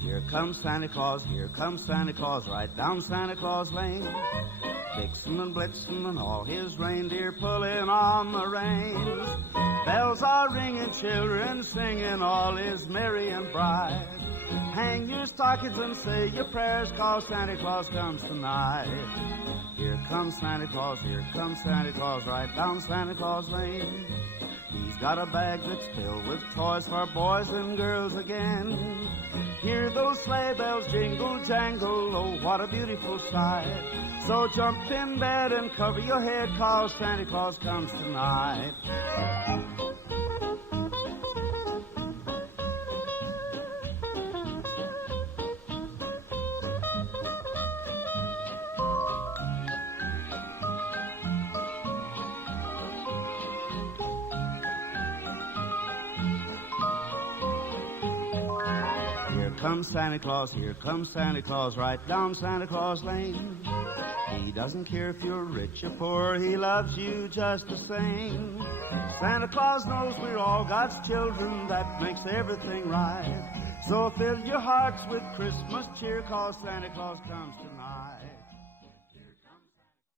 Here comes Santa Claus, right down Santa Claus Lane. Vixen and Blitzen and all his reindeer pulling on the reins. Bells are ringing, children singing, all is merry and bright. Hang your stockings and say your prayers, 'cause Santa Claus comes tonight. Here comes Santa Claus, right down Santa Claus Lane. He's got a bag that's filled with toys for boys and girls again. Hear those sleigh bells jingle, jangle, oh, what a beautiful sight. So jump in bed and cover your head, 'cause Santa Claus comes tonight. Here comes Santa Claus, right down Santa Claus Lane. He doesn't care if you're rich or poor, he loves you just the same. Santa Claus knows we're all God's children, that makes everything right. So fill your hearts with Christmas cheer, 'cause Santa Claus comes tonight.